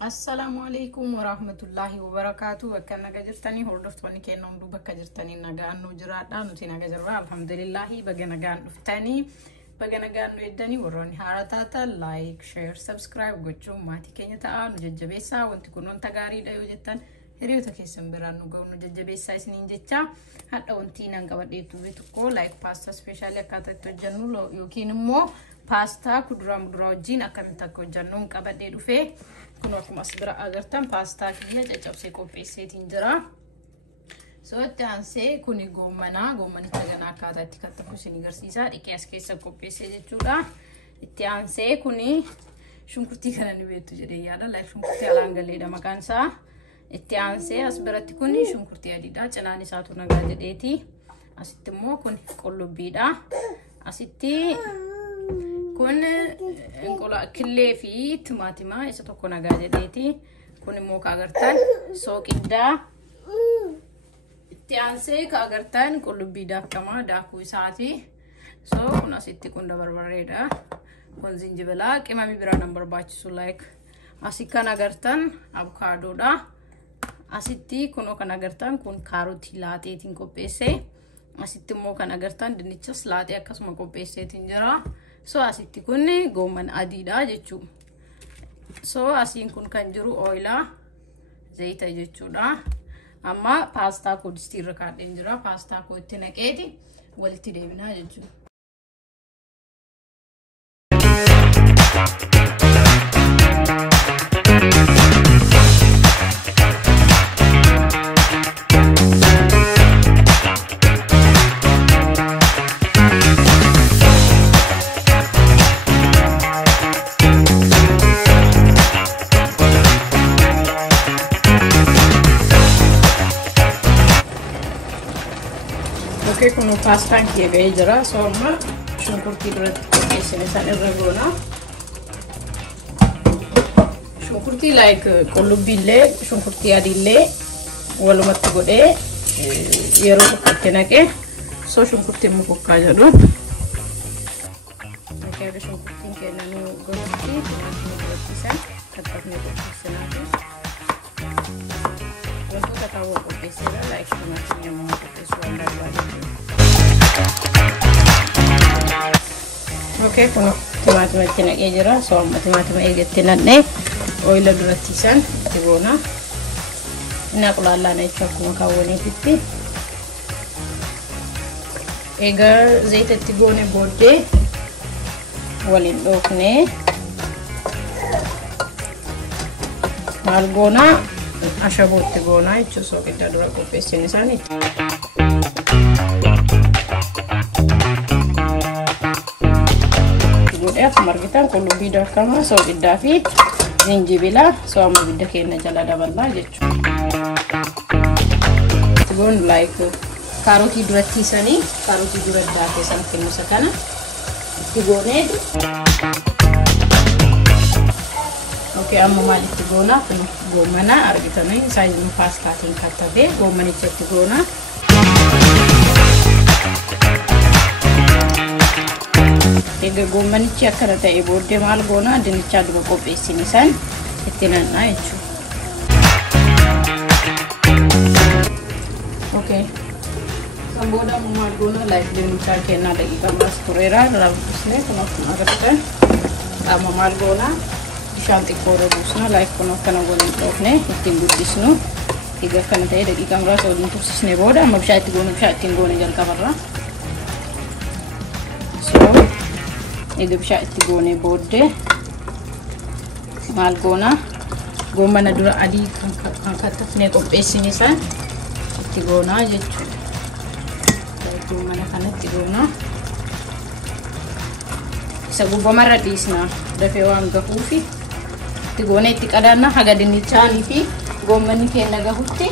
Assalamualaikum warahmatullahi wabarakatuh. Bakka naga jirtanii hordoftoonni keenya hunduu bakka jirtanii nagaan nu jiraadha. Nuti naga jirra alhamdulillahi. Baga nagaan dhuftanii baga nagaan nu eddanii warroonni haaraa taatan like, share, subscribe gochuun maatii keenya ta'a nu jajjabeessaa. Wanti kun wanta gaariidha yoo jettan hiriyoota keessan biraan nu ga'u nu jajjabeessaa isiniin jecha. Hadha wanti nan qabadheetu tokko like pasta specially akkaataa itti hojjennu yookiin immoo pasta kuduraa muduraa wajjin akkamitti akka hojjennu qabadhee dhufee. Kun akkuma asbira agartan pasta kiyya caccabsee qopheesseetiin jira. So itti aansee kuni goomanicha ganaa akkaataa itti kattafu isin agarsiisa. Dhiqee as keessa qopheessee jechuudha. Itti aansee kuni shunkurtii kana ni beektu jedhee yaada. Like shunkurtii alaan galeedha maqaan isaa. Itti aansee as biratti kuni shunkurtii adiidha. Cinaan isaatu nagaa jedheeti. Asitti immoo kun qullubbiidha. Asitti kun inqola killee fi timaatima isa tokko nagaa jedheeti. Kun immoo ka agartan sooqiddaa. Itti aansee ka agartan qullubbii daakkamaa daakuu isaati. So kun asitti kun barbareedha. Kun zinjibila qimami biraa nan barbaachisu like asi kan agartan avokaadoodha. Asitti kun kan agartan kun kaarotii laaxeetiin qopheesse. Asitti immoo kan agartan dinnichas laaxee akkasuma qopheesseetiin jira. So asitti kun gooman adiidha jechuudha. So asiin kun kan jiru oila zayita jechuudha. Amma pasta koo distii irra kaadheen jira. Pasta koo itti naqeeti walitti deebinaa jechuudha. Oke, kuno pasta kia gaya jera sama shunkurtii duratti qopheessine san irra goona. Shunkurtii like qullubbiillee shunkurtii adiillee walumatti godhee yeroo tokkotti naqee so shunkurtii mukukkaa jedhuun. Oke, aga shunkurtiin keenya nu godhutti timaatima godhattisan kattafnee qopheessinaati. Wantoota kaawwa qopheessina like timaatimii ammoo qopheessuu waan barbaadu. Oke, kuno timatima itti naqee jira. So amma timatima eegatti naqnee oila durattisan itti goona. Inni qulaallaan jechuun akkuma kaawwaniifitti. Egaa zayita itti goone booddee waliin dhoofnee maal goona ashaboo itti goona jechuun soogidda dura qopheessine isaanii. Akkuma argitan qullubbii daakkamaa soogiddaa fi zinjibila sooma bidda keenya jala daballaa jechuudha. Kun like kaarotii durattiisanii kaarotii duraddaa keessan kennusa kana itti goonee. Okay, amma maal itti goona? Goomana argitanii saayiziin paastaatiin kattafee goomanicha itti goona. Egaa goomanichi akkana ta'e booddee maal goona dinnichaa duba qopheessine san itti nannaa jechuudha. Okay. Kan booda maal goona like dinnichaa kennaa daqiiqa muraasa tureera raabsisnee kun akkuma agartan amma maal goona bishaan xiqqoo buusna like kun akkana waliin dhoofne ittiin guddisnu. Egaa akkana ta'e daqiiqa muraasa waliin tursiisnee booda amma bishaan itti goone bishaan ittiin goone jalqabarra. Egaa bishaan itti goone booddee maal goona goomana dura adii kan kattafnee qopheessine san itti goona jechuudha. Goomana kanatti goona. Isa gubbamarra dhiisna dafee waan gahuufi itti goone itti qadaanna haga dinnichaanii fi goomanni keenya gahutti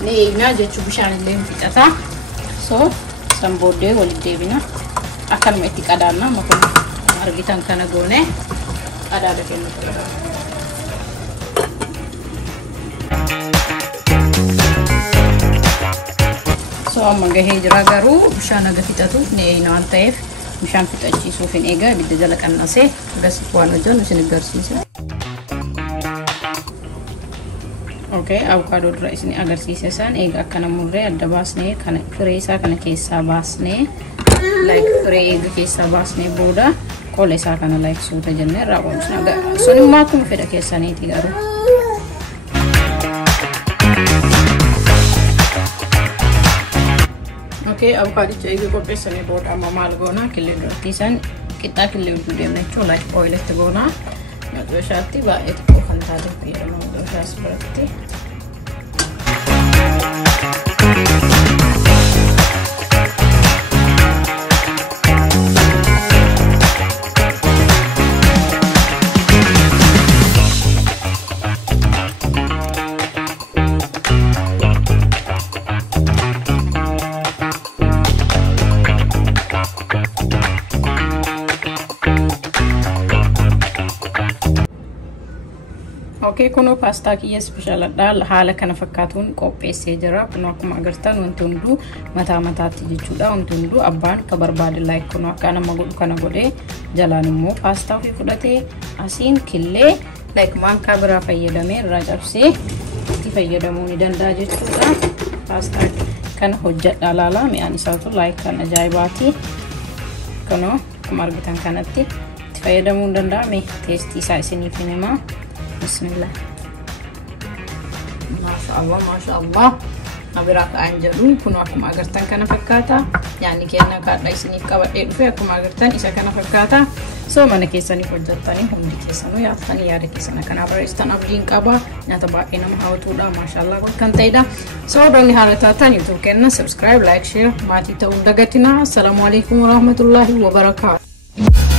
ni eegnaa jechuudha. Bishaan illee hin fixata. So san booddee walitti deebina. Akkanuma itti qadaanna makuma argitan kana goone adaada kennu qaba. So amma gahee jira garuu bishaan aga fixatuuf ni waan ta'eef bishaan fixachiisuuf hin eega ibidda jala qannasee gas waan hojjennu isin agarsiisa. Okay, avocado dura isin agarsiisa san eega akkana murree adda baasnee kana firee isaa kana keessaa baasnee like firee eega keessaa baasnee booda qola isaa kana like suuta jennee raawwamsina. Sun immoo akkuma fedha keessaniiti garuu. Okay, avocado eega qopheessanii booda amma maal goona killee durattiisan qixxaa killee hedduu deemna jechuun like oilitti goona. Madoshaatti baay'ee xiqqoo kan taate fayyadamu madoshaas biratti. Okay, kuno pasta kiyya special dal haala kana fakkaatuun qopheessee jira. Kuno akkuma agartan wanti hunduu mataa mataatti jechuudha. Wanti hunduu abbaan ka barbaade like kuno akka nama godhu kana godhee jalaan immoo pasta ofii fudhatee asiin killee like maankaa biraa fayyadamee irraa cabsee itti fayyadamuu ni danda'a jechuudha. Pasta kana hojjedha laala mi'aan isaatu like kan ajaa'ibaati. Kuno akkuma argitan kanatti itti fayyadamuu ni danda'ame teestii isaa isiniif hima. Bismillah. Masha Allah. Nabiraak anjalu kuno akkuma agartan kana fakkaata. Yaani kenna kaadha isiniif qabadhee dhufe akkuma agartan isa kana fakkaata. So mana keessaniif hojjettanii hundi keessanuu yaaftanii yaada keessan kana barreessitan abdiin qaba. Nyaata baay'ee nama hawwatuudha. Masha Allah kan ta'edha. So doonni haala taatan YouTube kenna subscribe, like, share, maatii ta'uu dagatina. Assalamu alaikum warahmatullahi wabarakatuh.